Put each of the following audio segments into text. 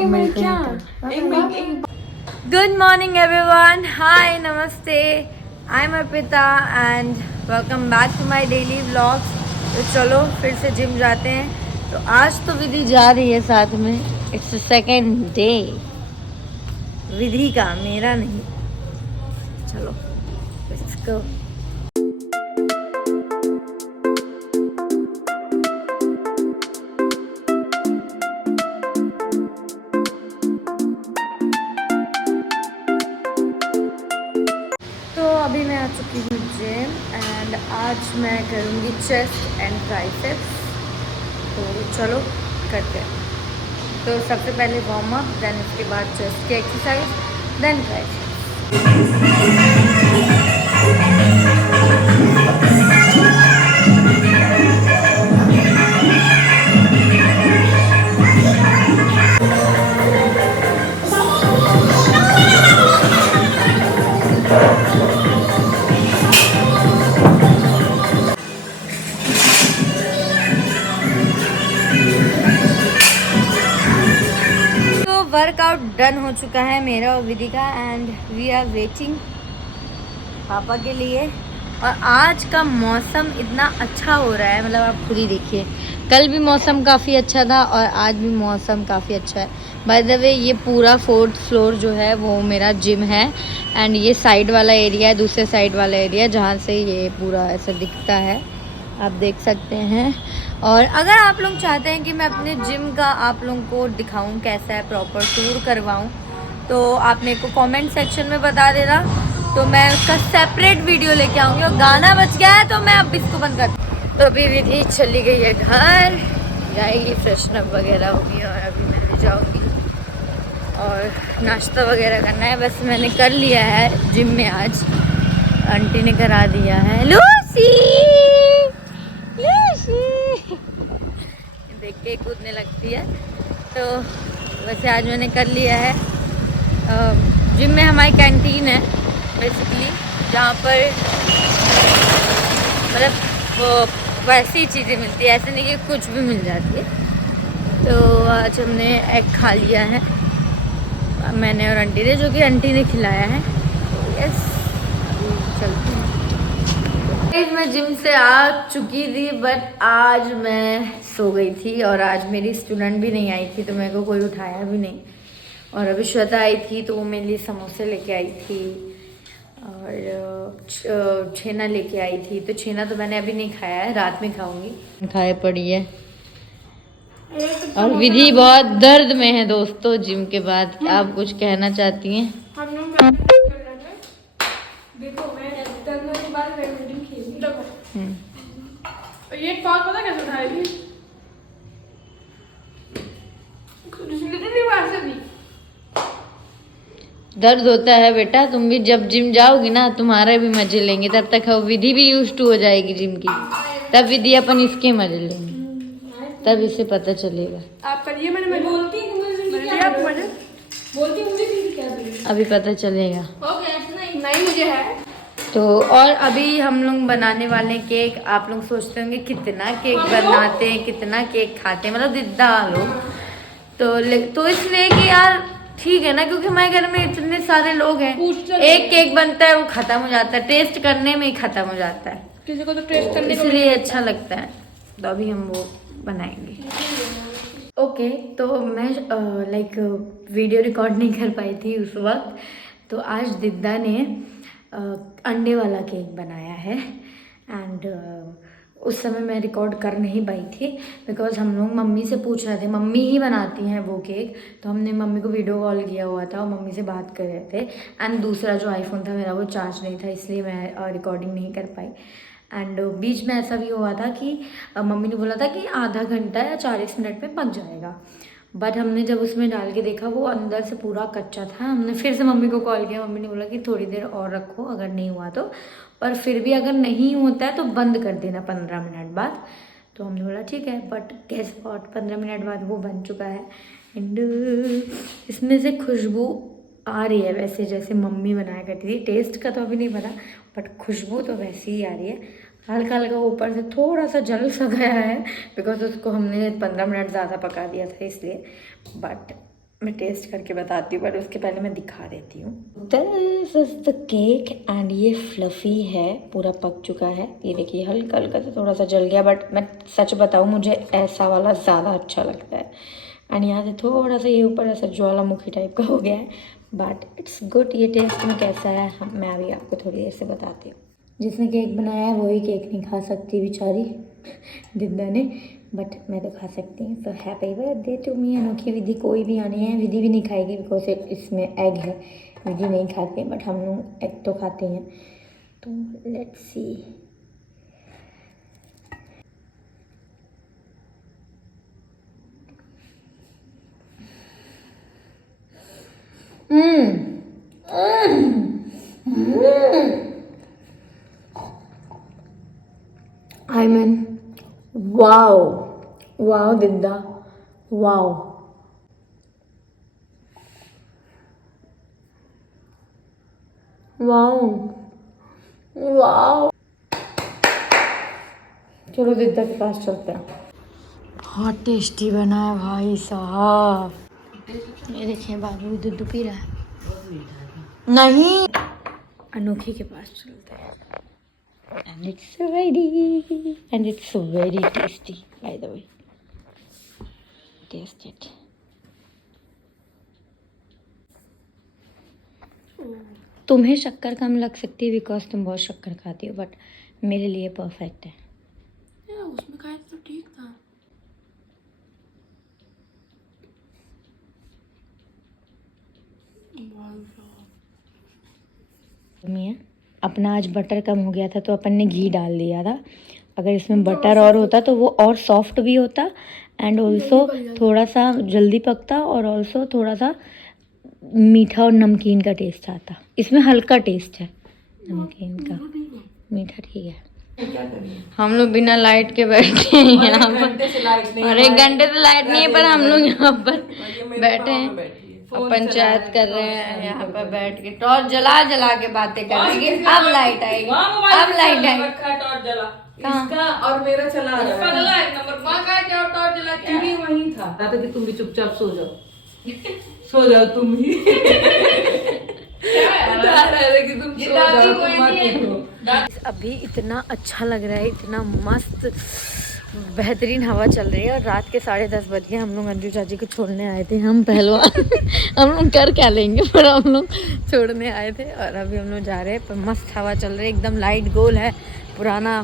Good morning everyone. Hi, namaste. I'm Arpita and welcome back to my daily vlogs. तो चलो फिर से gym जाते हैं। तो आज तो विधि जा रही है साथ में। It's the second day. विधि का, मेरा नहीं। चलो let's go. तो अभी मैं आ चुकी हूँ जिम एंड आज मैं करूँगी चेस्ट एंड ट्राइसेप्स। तो चलो करते हैं। तो सबसे पहले वार्म अप, देन उसके बाद चेस्ट की exercise, then triceps. Workout done हो चुका है मेरा और विधि का एंड वी आर वेटिंग पापा के लिए। और आज का मौसम इतना अच्छा हो रहा है, मतलब आप खुद ही देखिए। कल भी मौसम काफ़ी अच्छा था और आज भी मौसम काफ़ी अच्छा है। बाय द वे ये पूरा 4th फ्लोर जो है वो मेरा जिम है एंड ये साइड वाला एरिया है, दूसरे साइड वाला एरिया जहाँ से ये पूरा ऐसा दिखता है, आप देख सकते हैं। और अगर आप लोग चाहते हैं कि मैं अपने जिम का आप लोगों को दिखाऊं कैसा है, प्रॉपर टूर करवाऊं, तो आप मेरे को कमेंट सेक्शन में बता देना, तो मैं उसका सेपरेट वीडियो लेके आऊँगी। और गाना बज गया है तो मैं अब इसको बंद कर। तो अभी विधि चली गई है घर, जाएगी फ्रेशन अप वगैरह होगी और अभी मैं भी जाऊँगी और नाश्ता वगैरह करना है। बस मैंने कर लिया है जिम में, आज आंटी ने करा दिया है। लूसी देख के कूदने लगती है। तो वैसे आज मैंने कर लिया है। जिम में हमारी कैंटीन है बेसिकली, जहाँ पर मतलब वो वैसी चीज़ें मिलती है, ऐसे नहीं कि कुछ भी मिल जाती है। तो आज हमने एग खा लिया है, मैंने और आंटी ने, जो कि आंटी ने खिलाया है। यस, चलते हैं। मैं जिम से आ चुकी थी बट आज मैं सो गई थी और आज मेरी स्टूडेंट भी नहीं आई थी, तो मेरे को कोई उठाया भी नहीं। और अभी श्वेता आई थी तो वो मेरे लिए समोसे लेके आई थी और छेना लेके आई थी। तो छेना तो मैंने अभी नहीं खाया है, रात में खाऊंगी। खाए पड़ी है। और विधि बहुत दर्द में है दोस्तों जिम के बाद। आप कुछ कहना चाहती हैं? देखो मैं के बाद बैडमिंटन खेली। देखो ये टॉस पता कैसे उठाई थी? दर्द होता है बेटा, तुम भी जब जिम जाओगी ना तुम्हारे भी मजे लेंगे। तब तक विधि भी यूज टू हो जाएगी जिम की, तब विधि अपन इसके मजे लेंगे, तब इसे पता चलेगा। आप करिए, मैंने बोलती अभी पता चलेगा। नहीं मुझे है। तो और अभी हम लोग बनाने वाले केक। आप लोग सोचते होंगे कितना केक बनाते हैं, कितना केक खाते हैं, मतलब दिद्दा लोग। तो इसलिए कि यार ठीक है ना, क्योंकि हमारे घर में इतने सारे लोग हैं, एक केक बनता है वो खत्म हो जाता है, टेस्ट करने में ही खत्म हो जाता है, किसी को तो टेस्ट करने को इसलिए अच्छा लगता है। तो अभी हम वो बनाएंगे। ओके, तो मैं वीडियो रिकॉर्ड नहीं कर पाई थी उस वक्त। तो आज दिद्दा ने अंडे वाला केक बनाया है एंड उस समय मैं रिकॉर्ड कर नहीं पाई थी बिकॉज हम लोग मम्मी से पूछ रहे थे, मम्मी ही बनाती हैं वो केक। तो हमने मम्मी को वीडियो कॉल किया हुआ था और मम्मी से बात कर रहे थे एंड दूसरा जो आईफोन था मेरा वो चार्ज नहीं था, इसलिए मैं रिकॉर्डिंग नहीं कर पाई। एंड बीच में ऐसा भी हुआ था कि मम्मी ने बोला था कि आधा घंटा या 40 मिनट में पक जाएगा, बट हमने जब उसमें डाल के देखा वो अंदर से पूरा कच्चा था। हमने फिर से मम्मी को कॉल किया, मम्मी ने बोला कि थोड़ी देर और रखो, अगर नहीं हुआ तो, पर फिर भी अगर नहीं होता है तो बंद कर देना 15 मिनट बाद। तो हमने बोला ठीक है, बट गेस व्हाट, 15 मिनट बाद वो बन चुका है एंड इसमें से खुशबू आ रही है वैसे जैसे मम्मी बनाया करती थी। टेस्ट का तो अभी नहीं पता, बट खुशबू तो वैसी ही आ रही है। हल्का हल्का ऊपर से थोड़ा सा जल सा गया है बिकॉज उसको हमने 15 मिनट ज़्यादा पका दिया था इसलिए, बट मैं टेस्ट करके बताती हूँ, पर उसके पहले मैं दिखा देती हूँ। This is the cake and ये फ्लफी है, पूरा पक चुका है। ये देखिए हल्का हल्का सा थोड़ा सा जल गया, बट मैं सच बताऊँ मुझे ऐसा वाला ज़्यादा अच्छा लगता है। एंड यहाँ से थोड़ा सा ये ऊपर ऐसा ज्वालामुखी टाइप का हो गया है, बट इट्स गुड। ये टेस्ट में कैसा है मैं अभी आपको थोड़ी देर से बताती हूँ। जिसने केक बनाया है वही केक नहीं खा सकती बेचारी दिद्दा ने, बट मैं तो खा सकती हूँ। So happy birthday to me. अनोखी विधि कोई भी आनी है, विधि भी नहीं खाएगी बिकॉज इसमें एग है, विधि नहीं खाते, बट हम लोग एग तो खाते हैं। तो let's see. I mean, wow, wow, Didda, wow. Wow, wow. चलो दिद्दा के पास चलते हैं। बहुत टेस्टी बना है भाई साहब। ये देखिए बाबू दूध पी रहा है। नहीं, अनोखी के पास चलते हैं। And it's ready, and it's very tasty, by the way. Taste it. तुम्हें शक्कर कम लग सकती है बिकॉज तुम बहुत शक्कर खाती हो, बट मेरे लिए परफेक्ट है। उसमें खाया तो ठीक था। अपना आज बटर कम हो गया था तो अपन ने घी डाल दिया था। अगर इसमें बटर और होता तो वो और सॉफ्ट भी होता, एंड ऑल्सो थोड़ा सा जल्दी पकता, और ऑल्सो थोड़ा सा मीठा और नमकीन का टेस्ट आता। इसमें हल्का टेस्ट है नमकीन का, मीठा ठीक है। हम लोग बिना लाइट के बैठे हैं यहाँ पर, और 1 घंटे से लाइट नहीं है, पर हम लोग यहाँ पर बैठे हैं, पंचायत कर रहे हैं यहाँ पर बैठ के, टॉर्च जला जला के बातें कर रहे हैं। अब लाइट आएगी, अब लाइट आएगी। इसका और मेरा चला रहा है। एक नंबर मां का क्या टॉर्च जला के भी वहीं था। था कि तुम भी चुपचाप सो जाओ, सो जाओ तुम भी। बता रहे थे कि तुम सो जाओ, तुम मत उठो। अभी इतना अच्छा लग रहा है, इतना मस्त बेहतरीन हवा चल रही है, और रात के 10:30 बज गए। हम लोग अंजू चाची को छोड़ने आए थे, हम पहलवान हम लोग कर क्या लेंगे, पर हम लोग छोड़ने आए थे, और अभी हम लोग जा रहे हैं। पर मस्त हवा चल रही है, एकदम लाइट गोल है। पुराना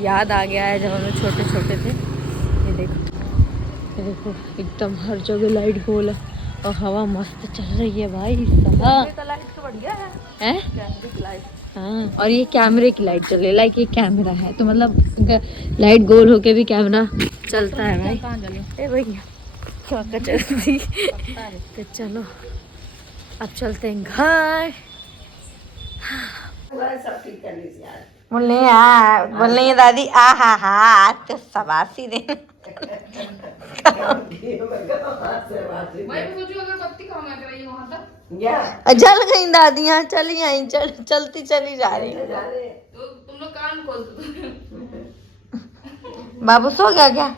याद आ गया है जब हम लोग छोटे छोटे थे। ये देखो एकदम हर जगह लाइट गोल है, और हवा मस्त चल रही है भाई साहब। लाइट तो बढ़िया है लाइट। हाँ, और ये कैमरे की लाइट चल रही है, लाइक ये कैमरा है तो मतलब लाइट गोल होके भी कैमरा चलता है भाई। ए भैया चौका चलती तो चलो अब चलते हैं घर। बोलने ये दादी आ हा आज तो सबासी दे। मैं भी सोचू अगर पत्ती कहाँ मैं कर रही हूँ वहाँ तक। जल गई दादियाँ, चली आई, चलती चली जा रही। तो तुम लोग कान खोल दो। बाबू सो गया क्या?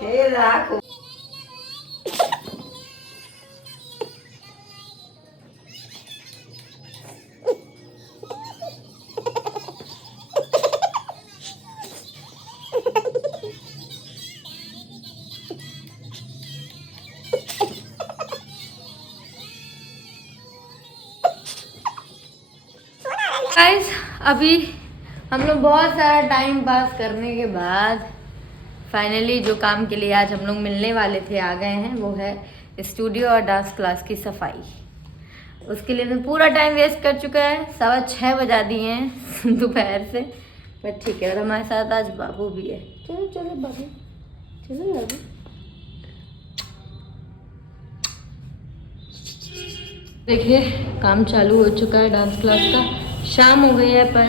खेल रहा। गाइस अभी हम लोग बहुत सारा टाइम पास करने के बाद फाइनली जो काम के लिए आज हम लोग मिलने वाले थे आ गए हैं, वो है स्टूडियो और डांस क्लास की सफाई। उसके लिए मैं पूरा टाइम वेस्ट कर चुका है, 6:15 बजा दिए हैं दोपहर से, पर ठीक है। और हमारे साथ आज बाबू भी है। चलो चलो बाबू, चलो बाबू। देखिए काम चालू हो चुका है डांस क्लास का, शाम हो गई है पर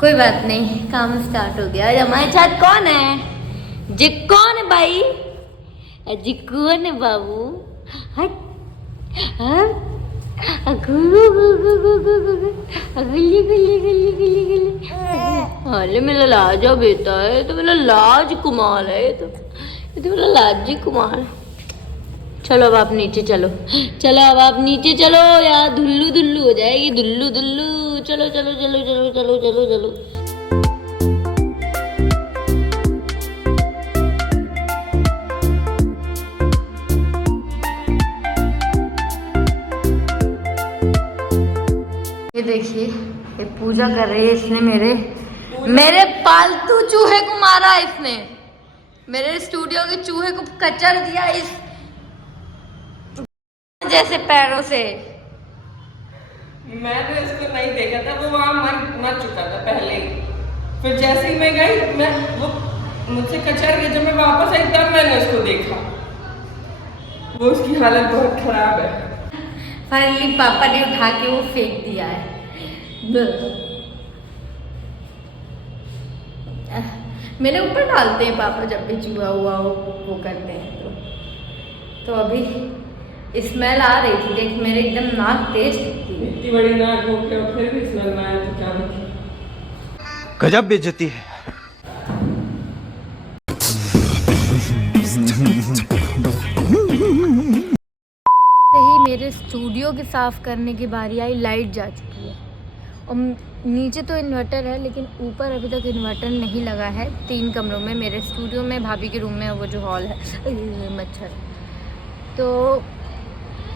कोई बात नहीं, काम स्टार्ट हो गया। हमारे साथ कौन है? जी कौन है भाई? जी कौन है बाबू? हट गली गली गली गली गली। अरे मेरा लाजा बेटा है, तो मेरा लाज कुमार है, ये तो मेरा लाजी कुमार। चलो अब आप नीचे चलो, चलो अब आप नीचे चलो यार, धुल्लू धुल्लू हो जाएगी, धुल्लू धुल्लू। चलो चलो चलो चलो चलो चलो चलो। ये देखिए, ये पूजा कर रही है, इसने मेरे पालतू चूहे को मारा, इसने मेरे स्टूडियो के चूहे को कचर दिया इस जैसे पैरों से। मैंने इसको नहीं देखा था, वो वहाँ मर चुका था पहले ही। फिर जैसे ही मैं गई, वो मुझसे कचर गई। जब मैं वापस आई तब मैंने उसको देखा। वो उसकी हालत बहुत खराब है। फाइनली पापा ने उठा के वो फेंक दिया है। मेरे ऊपर डालते हैं पापा जब भी चूहा हुआ वो करते हैं तो अभी स्मेल आ रही थी, देख मेरे एकदम नाक तेज थी। इतनी बड़ी नाक हो के फिर भी स्मेल ना आया तो क्या होती। गजब बेइज्जती है। ही मेरे स्टूडियो के साफ करने की बारी आई, लाइट जा चुकी है और नीचे तो इन्वर्टर है लेकिन ऊपर अभी तक इन्वर्टर नहीं लगा है। 3 कमरों में, मेरे स्टूडियो में, भाभी के रूम में, वो जो हॉल है मच्छर। तो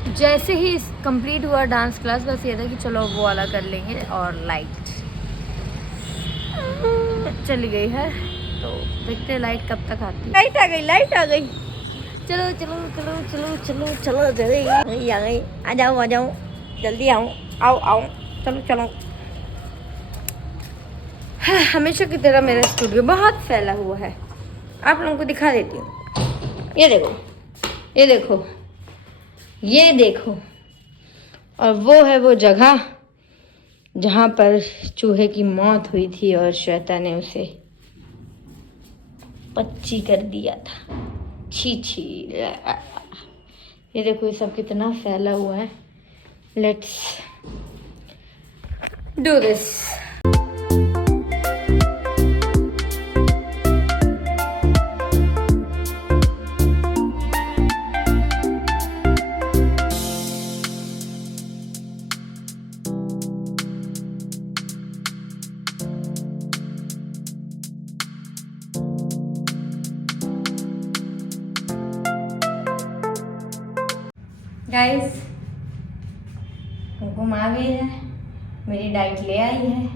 जैसे ही कंप्लीट हुआ डांस क्लास, बस ये था कि चलो वो वाला कर लेंगे और लाइट चली गई है तो देखते हैं लाइट कब तक आती है। लाइट आ गई, लाइट आ गई। चलो चलो चलो चलो चलो चलो जल्दी आ गई, आ जाओ जल्दी आओ आओ आओ, चलो चलो। हाँ, हमेशा की तरह मेरा स्टूडियो बहुत फैला हुआ है, आप लोगों को दिखा देती हूँ। ये देखो ये देखो ये देखो, और वो है वो जगह जहाँ पर चूहे की मौत हुई थी और श्वेता ने उसे पच्ची कर दिया था। छी छी। ये देखो ये सब कितना फैला हुआ है। Let's do this. गाइस, कुमकुम आ गई है, मेरी डाइट ले आई है।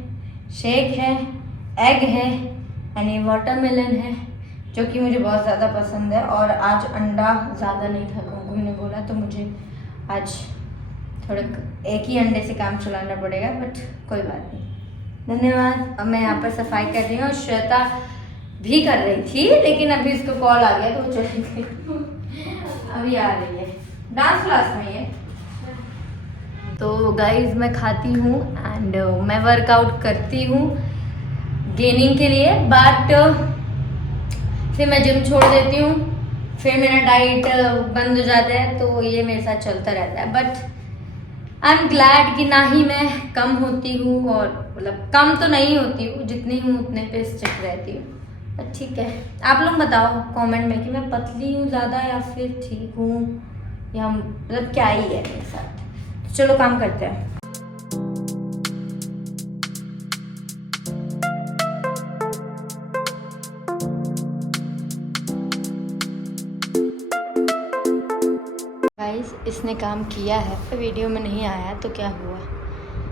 शेक है, एग है, यानी वाटरमेलन है जो कि मुझे बहुत ज़्यादा पसंद है। और आज अंडा ज़्यादा नहीं था, कुमकुम ने बोला, तो मुझे आज थोड़ा एक ही अंडे से काम चलाना पड़ेगा, बट कोई बात नहीं। धन्यवाद। अब मैं यहाँ पर सफाई कर रही हूँ, श्वेता भी कर रही थी लेकिन अभी उसको कॉल आ गया तो वो चली गई। अभी आ रही है, डांस क्लास में है। तो गाइज मैं खाती हूँ एंड मैं वर्कआउट करती हूँ गेनिंग के लिए, बट फिर मैं जिम छोड़ देती हूँ, फिर मेरा डाइट बंद हो जाता है, तो ये मेरे साथ चलता रहता है। बट आई एम ग्लैड कि ना ही मैं कम होती हूँ, और मतलब कम तो नहीं होती हूँ, जितनी हूँ उतने पे स्टिक रहती हूँ। ठीक है, आप लोग बताओ कमेंट में कि मैं पतली हूँ ज़्यादा या फिर ठीक हूँ, या मतलब क्या ही है मेरे साथ। तो चलो काम करते हैं। गाइस, इसने काम किया है, वीडियो में नहीं आया तो क्या हुआ?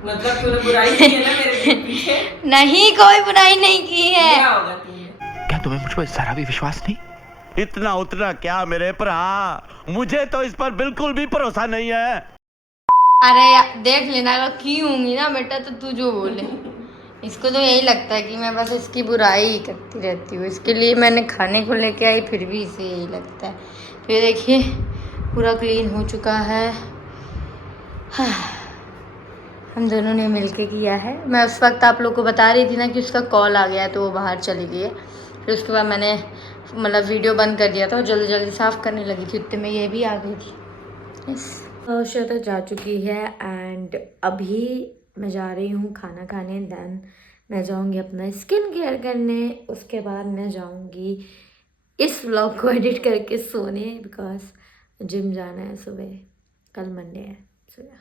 मतलब तूने बुराई की है ना मेरे पीछे? नहीं, कोई बुराई नहीं की है। क्या होगा तुमने? क्या तुम्हें मुझ पर जरा भी विश्वास नहीं? इतना उतना क्या मेरे भरा, मुझे तो इस पर बिल्कुल भी भरोसा नहीं है। अरे देख लेना, अगर की होंगी ना बेटा तो तू जो बोले। इसको तो यही लगता है कि मैं बस इसकी बुराई ही करती रहती हूँ। इसके लिए मैंने खाने को लेके आई, फिर भी इसे यही लगता है। तो ये देखिए पूरा क्लीन हो चुका है। हाँ, हम दोनों ने मिलके किया है। मैं उस वक्त आप लोग को बता रही थी ना कि उसका कॉल आ गया तो वो बाहर चली गई है। फिर उसके बाद मैंने मतलब वीडियो बंद कर दिया था और जल्दी जल्दी साफ़ करने लगी थी, उतने में ये भी आ गई थी। यस, श्वेता जा चुकी है एंड अभी मैं जा रही हूँ खाना खाने। देन मैं जाऊँगी अपना स्किन केयर करने, उसके बाद मैं जाऊँगी इस व्लॉग को एडिट करके सोने, बिकॉज जिम जाना है सुबह, कल मंडे है, सो या